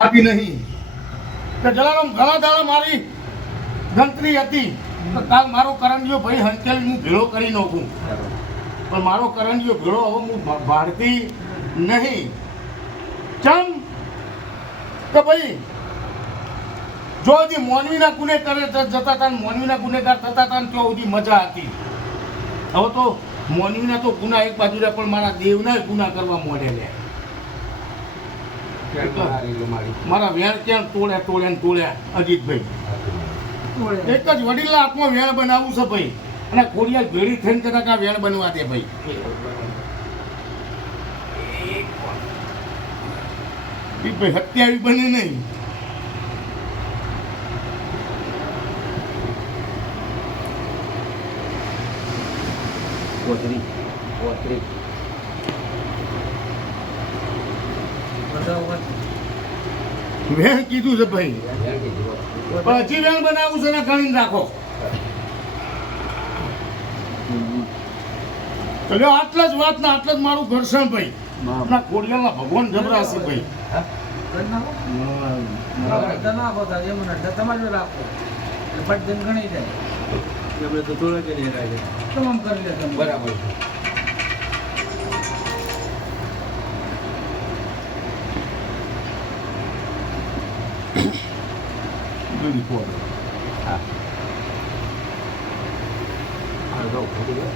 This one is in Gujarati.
આપી નહીં. કે જલારામ ઘણા દાડા મારી ગણતરી હતી. તો કાલ મારો કરંજીયો ભાઈ હંકેલ હું ભેળો કરી નાખું. પણ મારો કરંજીયો ભેળો હવે હું ભા- નહીં. ચમ કે ભાઈ, જો હજી મોનવીના ગુનેગાર જતા હતા મોનવીના ગુનેગાર થતા હતા ને તો હજી મજા હતી. હવે તો મોનવીના તો ગુના એક બાજુ પણ મારા દેવના ગુના કરવા મોડે લે મારા? વેણ ક્યાં તોડ્યા તોડ્યા ને તોડ્યા અજીતભાઈ. એક જ વડીલના હાથમાં વેણ બનાવવું છે ભાઈ. અને ખોડિયા ભેળી થઈને કદાચ આ વેણ બનવા દે ભાઈ. ભાઈ હત્યા એવી બને નહીં. કોથળી કોથળી વેણ કીધું છે ભાઈ. પછી વેણ બનાવવું છે ને ગણીને રાખો. એટલે આટલા જ વાત ને આટલા જ મારું ઘર્ષણ ભાઈ. આપણા ખોડિયાલના ભગવાન તમામ કરી ભાઈ બરાબર બીડી ખોડ. હા આ જો ફૂટી ગયો